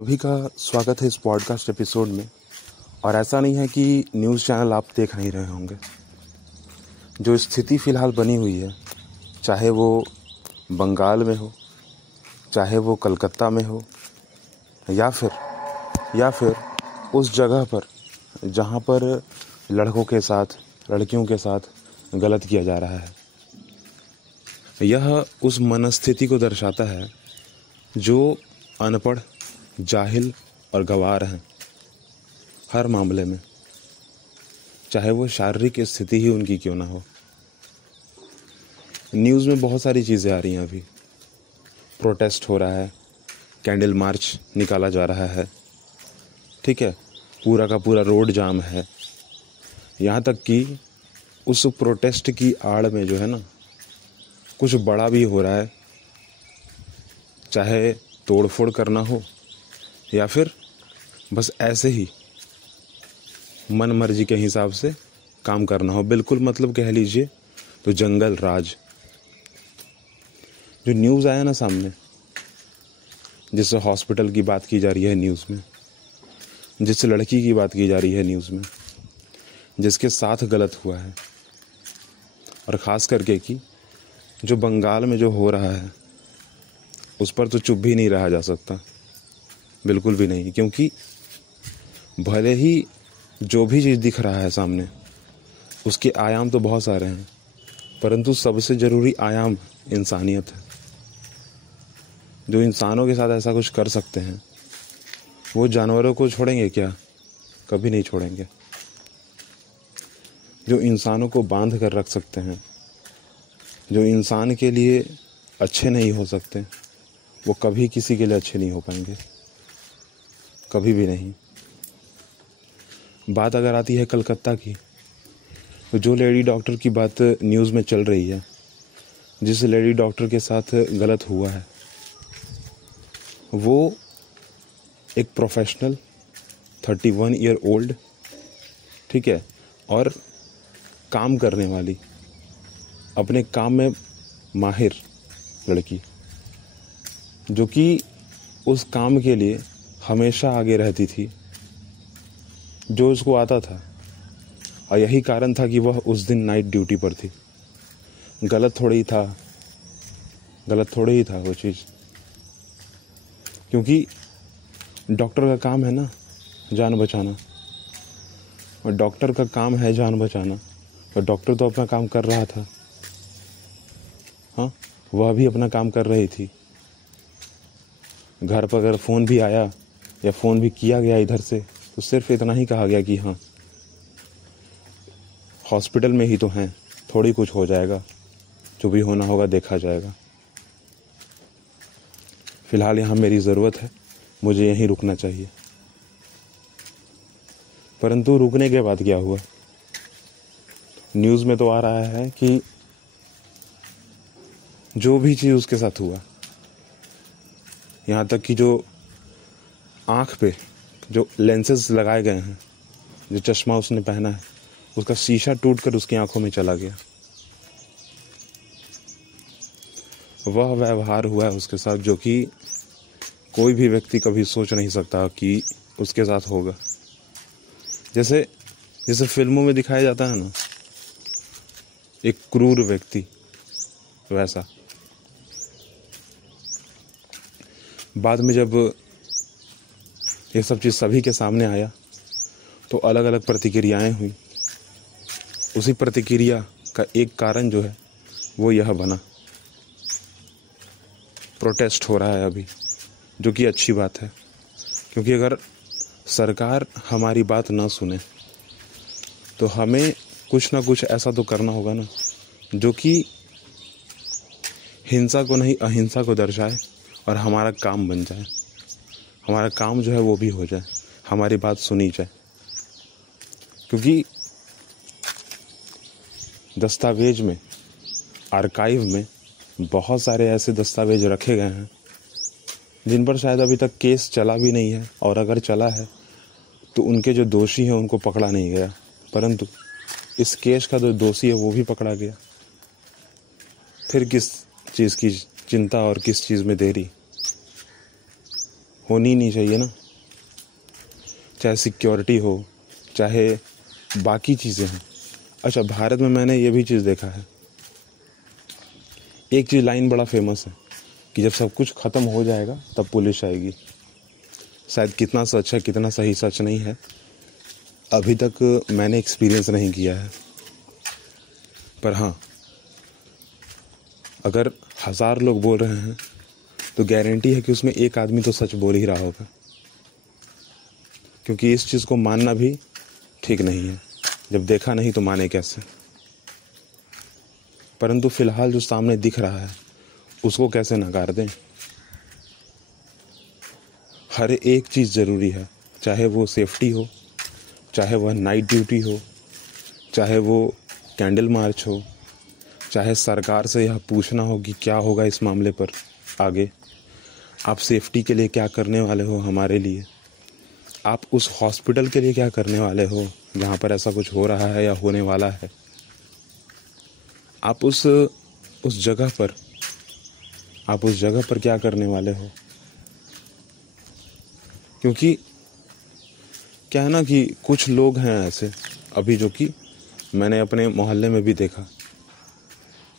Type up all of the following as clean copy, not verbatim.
सभी का स्वागत है इस पॉडकास्ट एपिसोड में। और ऐसा नहीं है कि न्यूज़ चैनल आप देख नहीं रहे होंगे। जो स्थिति फ़िलहाल बनी हुई है, चाहे वो बंगाल में हो, चाहे वो कलकत्ता में हो, या फिर उस जगह पर जहाँ पर लड़कों के साथ, लड़कियों के साथ गलत किया जा रहा है, यह उस मनस्थिति को दर्शाता है जो अनपढ़, जाहिल और गंवार हैं हर मामले में, चाहे वो शारीरिक स्थिति ही उनकी क्यों ना हो। न्यूज़ में बहुत सारी चीज़ें आ रही हैं। अभी प्रोटेस्ट हो रहा है, कैंडल मार्च निकाला जा रहा है, ठीक है, पूरा का पूरा रोड जाम है। यहाँ तक कि उस प्रोटेस्ट की आड़ में जो है ना, कुछ बड़ा भी हो रहा है, चाहे तोड़फोड़ करना हो या फिर बस ऐसे ही मन मर्जी के हिसाब से काम करना हो। बिल्कुल मतलब कह लीजिए तो जंगल राज। जो न्यूज़ आया ना सामने, जिस हॉस्पिटल की बात की जा रही है न्यूज़ में, जिस लड़की की बात की जा रही है न्यूज़ में, जिसके साथ गलत हुआ है, और ख़ास करके कि जो बंगाल में जो हो रहा है, उस पर तो चुप भी नहीं रहा जा सकता, बिल्कुल भी नहीं। क्योंकि भले ही जो भी चीज़ दिख रहा है सामने, उसके आयाम तो बहुत सारे हैं, परंतु सबसे ज़रूरी आयाम इंसानियत है। जो इंसानों के साथ ऐसा कुछ कर सकते हैं, वो जानवरों को छोड़ेंगे क्या? कभी नहीं छोड़ेंगे। जो इंसानों को बांध कर रख सकते हैं, जो इंसान के लिए अच्छे नहीं हो सकते, वो कभी किसी के लिए अच्छे नहीं हो पाएंगे, कभी भी नहीं। बात अगर आती है कलकत्ता की, तो जो लेडी डॉक्टर की बात न्यूज़ में चल रही है, जिस लेडी डॉक्टर के साथ गलत हुआ है, वो एक प्रोफेशनल 31 ईयर ओल्ड, ठीक है, और काम करने वाली, अपने काम में माहिर लड़की, जो कि उस काम के लिए हमेशा आगे रहती थी, जो उसको आता था। और यही कारण था कि वह उस दिन नाइट ड्यूटी पर थी। गलत थोड़ी ही था वो चीज़, क्योंकि डॉक्टर का काम है ना जान बचाना, और डॉक्टर का काम है जान बचाना, और डॉक्टर तो अपना काम कर रहा था। हाँ, वह भी अपना काम कर रही थी। घर पर अगर फ़ोन भी आया या फ़ोन भी किया गया इधर से, तो सिर्फ इतना ही कहा गया कि हाँ, हॉस्पिटल में ही तो हैं, थोड़ी कुछ हो जाएगा, जो भी होना होगा देखा जाएगा। फ़िलहाल यहाँ मेरी ज़रूरत है, मुझे यहीं रुकना चाहिए। परंतु रुकने के बाद क्या हुआ? न्यूज़ में तो आ रहा है कि जो भी चीज़ उसके साथ हुआ, यहाँ तक कि जो आँख पे जो लेंसेज लगाए गए हैं, जो चश्मा उसने पहना है, उसका शीशा टूटकर उसकी आंखों में चला गया। वह व्यवहार हुआ है उसके साथ जो कि कोई भी व्यक्ति कभी सोच नहीं सकता कि उसके साथ होगा। जैसे फिल्मों में दिखाया जाता है ना, एक क्रूर व्यक्ति, वैसा। बाद में जब ये सब चीज़ सभी के सामने आया, तो अलग अलग प्रतिक्रियाएं हुई। उसी प्रतिक्रिया का एक कारण जो है वो यह बना, प्रोटेस्ट हो रहा है अभी, जो कि अच्छी बात है। क्योंकि अगर सरकार हमारी बात ना सुने, तो हमें कुछ ना कुछ ऐसा तो करना होगा ना, जो कि हिंसा को नहीं अहिंसा को दर्शाए और हमारा काम बन जाए। हमारा काम जो है वो भी हो जाए, हमारी बात सुनी जाए। क्योंकि दस्तावेज में, आर्काइव में बहुत सारे ऐसे दस्तावेज रखे गए हैं जिन पर शायद अभी तक केस चला भी नहीं है, और अगर चला है तो उनके जो दोषी हैं उनको पकड़ा नहीं गया। परंतु इस केस का जो दोषी है वो भी पकड़ा गया। फिर किस चीज़ की चिंता और किस चीज़ में देरी? होनी नहीं चाहिए ना, चाहे सिक्योरिटी हो, चाहे बाकी चीज़ें हैं। अच्छा, भारत में मैंने ये भी चीज़ देखा है, एक चीज़ लाइन बड़ा फेमस है कि जब सब कुछ ख़त्म हो जाएगा तब पुलिस आएगी। शायद कितना सच है, कितना सही सच नहीं है, अभी तक मैंने एक्सपीरियंस नहीं किया है। पर हाँ, अगर 1000 लोग बोल रहे हैं तो गारंटी है कि उसमें एक आदमी तो सच बोल ही रहा होगा, क्योंकि इस चीज़ को मानना भी ठीक नहीं है। जब देखा नहीं तो माने कैसे। परंतु फिलहाल जो सामने दिख रहा है उसको कैसे नकार दें। हर एक चीज़ ज़रूरी है, चाहे वो सेफ्टी हो, चाहे वह नाइट ड्यूटी हो, चाहे वो कैंडल मार्च हो, चाहे सरकार से यह पूछना हो कि क्या होगा इस मामले पर आगे, आप सेफ्टी के लिए क्या करने वाले हो हमारे लिए, आप उस हॉस्पिटल के लिए क्या करने वाले हो जहाँ पर ऐसा कुछ हो रहा है या होने वाला है, आप उस जगह पर क्या करने वाले हो। क्योंकि क्या है ना कि कुछ लोग हैं ऐसे अभी, जो कि मैंने अपने मोहल्ले में भी देखा,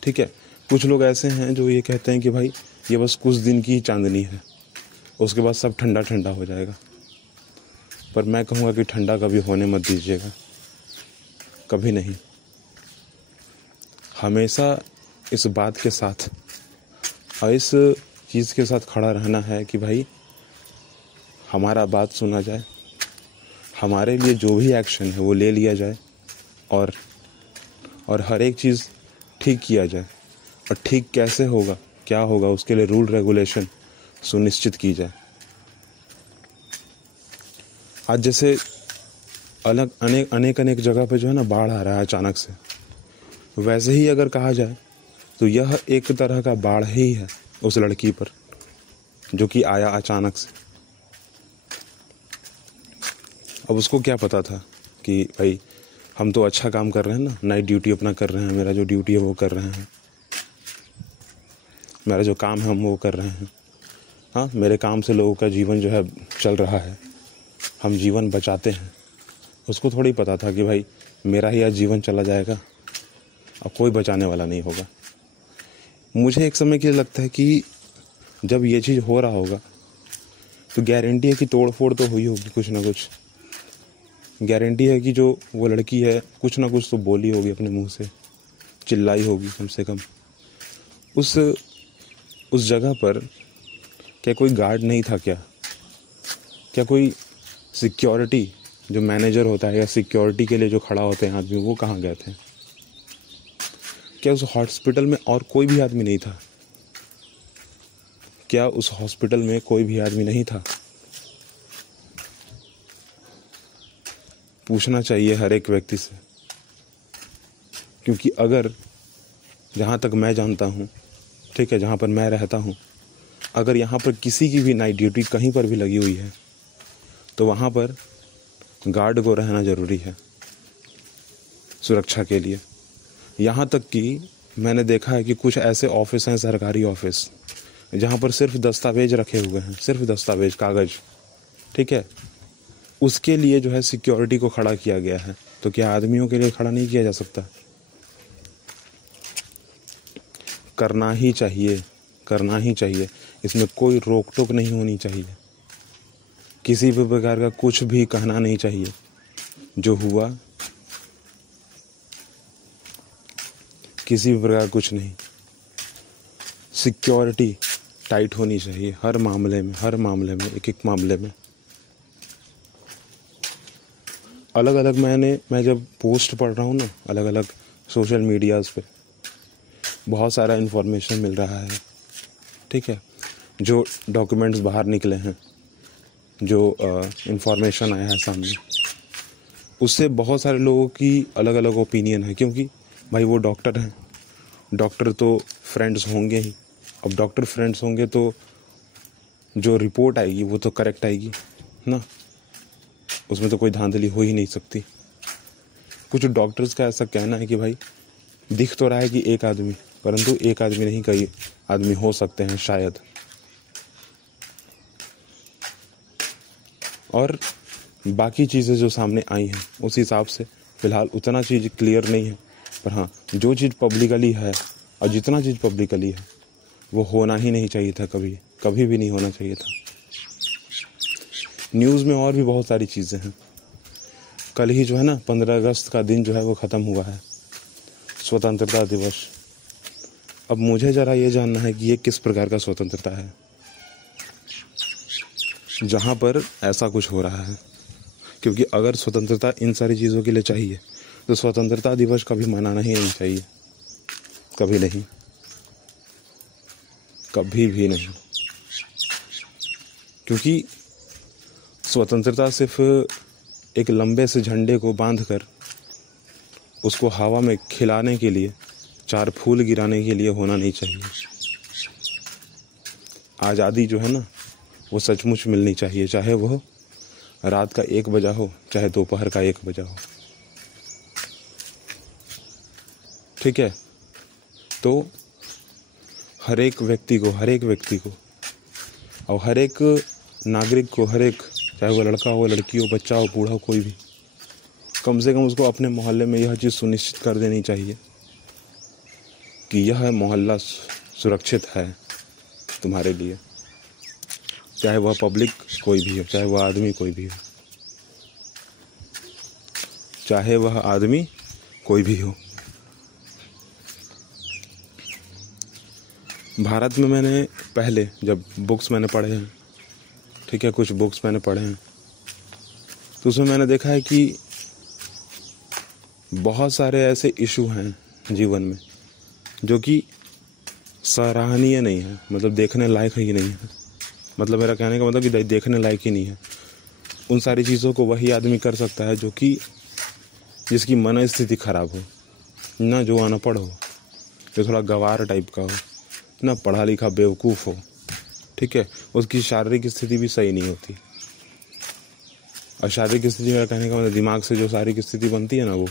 ठीक है, कुछ लोग ऐसे हैं जो ये कहते हैं कि भाई ये बस कुछ दिन की चांदनी है, उसके बाद सब ठंडा ठंडा हो जाएगा। पर मैं कहूँगा कि ठंडा कभी होने मत दीजिएगा, कभी नहीं। हमेशा इस बात के साथ और इस चीज़ के साथ खड़ा रहना है कि भाई हमारा बात सुना जाए, हमारे लिए जो भी एक्शन है वो ले लिया जाए, और हर एक चीज़ ठीक किया जाए। और ठीक कैसे होगा, क्या होगा, उसके लिए रूल रेगुलेशन सुनिश्चित की जाए। आज जैसे अनेक जगह पे जो है ना बाढ़ आ रहा है अचानक से, वैसे ही अगर कहा जाए तो यह एक तरह का बाढ़ ही है उस लड़की पर, जो कि आया अचानक से। अब उसको क्या पता था कि भाई हम तो अच्छा काम कर रहे हैं ना, नाइट ड्यूटी अपना कर रहे हैं, मेरा जो ड्यूटी है वो कर रहे हैं, मेरा जो काम है हम वो कर रहे हैं। हाँ, मेरे काम से लोगों का जीवन जो है चल रहा है, हम जीवन बचाते हैं। उसको थोड़ी पता था कि भाई मेरा ही आज जीवन चला जाएगा, अब कोई बचाने वाला नहीं होगा। मुझे एक समय के लगता है कि जब ये चीज़ हो रहा होगा तो गारंटी है कि तोड़ फोड़ तो हुई होगी, कुछ ना कुछ गारंटी है कि जो वो लड़की है कुछ ना कुछ तो बोली होगी, अपने मुंह से चिल्लाई होगी कम से कम। उस जगह पर क्या कोई गार्ड नहीं था? क्या कोई सिक्योरिटी, जो मैनेजर होता है या सिक्योरिटी के लिए जो खड़ा होते हैं आदमी, वो कहाँ गए थे? क्या उस हॉस्पिटल में और कोई भी आदमी नहीं था? क्या उस हॉस्पिटल में कोई भी आदमी नहीं था? पूछना चाहिए हर एक व्यक्ति से, क्योंकि अगर जहाँ तक मैं जानता हूँ, ठीक है, जहाँ पर मैं रहता हूँ, अगर यहाँ पर किसी की भी नाइट ड्यूटी कहीं पर भी लगी हुई है तो वहाँ पर गार्ड को रहना ज़रूरी है सुरक्षा के लिए। यहाँ तक कि मैंने देखा है कि कुछ ऐसे ऑफिस हैं, सरकारी ऑफिस, जहाँ पर सिर्फ दस्तावेज रखे हुए हैं, सिर्फ दस्तावेज, कागज़, ठीक है, उसके लिए जो है सिक्योरिटी को खड़ा किया गया है। तो क्या आदमियों के लिए खड़ा नहीं किया जा सकता? करना ही चाहिए, करना ही चाहिए। इसमें कोई रोक टोक नहीं होनी चाहिए, किसी भी प्रकार का कुछ भी कहना नहीं चाहिए। जो हुआ किसी भी प्रकार कुछ नहीं। सिक्योरिटी टाइट होनी चाहिए हर मामले में, एक एक मामले में। अलग अलग मैं जब पोस्ट पढ़ रहा हूँ ना, अलग अलग सोशल मीडियाज़ पे बहुत सारा इन्फॉर्मेशन मिल रहा है, ठीक है, जो डॉक्यूमेंट्स बाहर निकले हैं, जो इन्फॉर्मेशन आया है सामने, उससे बहुत सारे लोगों की अलग अलग ओपिनियन है। क्योंकि भाई वो डॉक्टर हैं, डॉक्टर तो फ्रेंड्स होंगे ही। अब डॉक्टर फ्रेंड्स होंगे तो जो रिपोर्ट आएगी वो तो करेक्ट आएगी ना, उसमें तो कोई धांधली हो ही नहीं सकती। कुछ डॉक्टर्स का ऐसा कहना है कि भाई दिख तो रहा है कि एक आदमी, परंतु एक आदमी नहीं, कई आदमी हो सकते हैं शायद। और बाकी चीज़ें जो सामने आई हैं उस हिसाब से फ़िलहाल उतना चीज़ क्लियर नहीं है। पर हाँ, जो चीज़ पब्लिकली है और जितना चीज़ पब्लिकली है वो होना ही नहीं चाहिए था, कभी भी नहीं होना चाहिए था। न्यूज़ में और भी बहुत सारी चीज़ें हैं। कल ही जो है ना 15 अगस्त का दिन जो है वो ख़त्म हुआ है, स्वतंत्रता दिवस। अब मुझे ज़रा ये जानना है कि ये किस प्रकार का स्वतंत्रता है जहाँ पर ऐसा कुछ हो रहा है। क्योंकि अगर स्वतंत्रता इन सारी चीज़ों के लिए चाहिए तो स्वतंत्रता दिवस कभी मनाना ही नहीं चाहिए, कभी नहीं, कभी भी नहीं। क्योंकि स्वतंत्रता सिर्फ एक लंबे से झंडे को बांधकर उसको हवा में खिलाने के लिए, 4 फूल गिराने के लिए होना नहीं चाहिए। आज़ादी जो है ना वो सचमुच मिलनी चाहिए, चाहे वह रात का 1 बजा हो, चाहे दोपहर का 1 बजा हो। ठीक है, तो हर एक व्यक्ति को और हर एक नागरिक को, चाहे वो लड़का हो, लड़की हो, बच्चा हो, बूढ़ा हो, कोई भी, कम से कम उसको अपने मोहल्ले में यह चीज़ सुनिश्चित कर देनी चाहिए कि यह मोहल्ला सुरक्षित है तुम्हारे लिए, चाहे वह पब्लिक कोई भी हो, चाहे वह आदमी कोई भी हो, भारत में मैंने पहले जब बुक्स मैंने पढ़े हैं, ठीक है, कुछ बुक्स मैंने पढ़े हैं, तो उसमें मैंने देखा है कि बहुत सारे ऐसे इशू हैं जीवन में जो कि सराहनीय नहीं है, मतलब देखने लायक ही नहीं है। मतलब मेरा कहने का मतलब कि देखने लायक ही नहीं है। उन सारी चीज़ों को वही आदमी कर सकता है जिसकी मनोस्थिति खराब हो, ना जो अनपढ़ हो, जो थोड़ा गंवार टाइप का हो, ना पढ़ा लिखा बेवकूफ़ हो, ठीक है, उसकी शारीरिक स्थिति भी सही नहीं होती। और शारीरिक स्थिति मेरा कहने का मतलब दिमाग से जो शारीरिक स्थिति बनती है ना, वो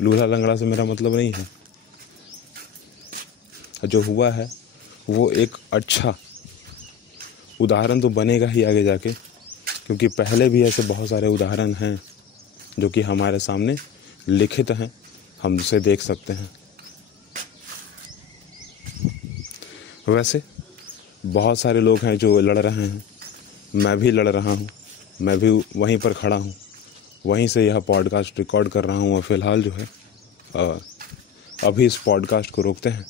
लूला लंगड़ा से मेरा मतलब नहीं है। जो हुआ है वो एक अच्छा उदाहरण तो बनेगा ही आगे जाके, क्योंकि पहले भी ऐसे बहुत सारे उदाहरण हैं जो कि हमारे सामने लिखित हैं, हम उसे देख सकते हैं। वैसे बहुत सारे लोग हैं जो लड़ रहे हैं, मैं भी लड़ रहा हूँ, मैं भी वहीं पर खड़ा हूँ, वहीं से यह पॉडकास्ट रिकॉर्ड कर रहा हूँ। और फिलहाल जो है अभी इस पॉडकास्ट को रोकते हैं,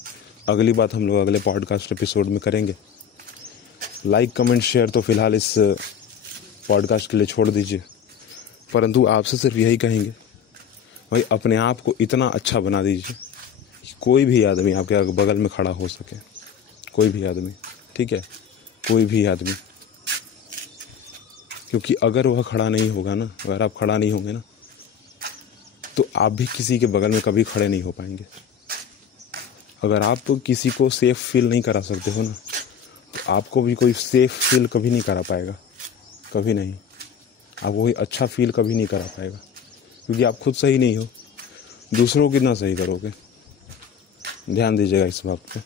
अगली बात हम लोग अगले पॉडकास्ट एपिसोड में करेंगे। लाइक कमेंट शेयर तो फिलहाल इस पॉडकास्ट के लिए छोड़ दीजिए, परंतु आपसे सिर्फ यही कहेंगे भाई अपने आप को इतना अच्छा बना दीजिए कि कोई भी आदमी आपके बगल में खड़ा हो सके, कोई भी आदमी, ठीक है, कोई भी आदमी। क्योंकि अगर वह खड़ा नहीं होगा ना, अगर आप खड़ा नहीं होंगे ना, तो आप भी किसी के बगल में कभी खड़े नहीं हो पाएंगे। अगर आप किसी को सेफ फील नहीं करा सकते हो ना, तो आपको भी कोई सेफ फील कभी नहीं करा पाएगा, कभी नहीं। आप वही अच्छा फील कभी नहीं करा पाएगा, क्योंकि आप खुद सही नहीं हो, दूसरों को कितना सही करोगे। ध्यान दीजिएगा इस बात पे।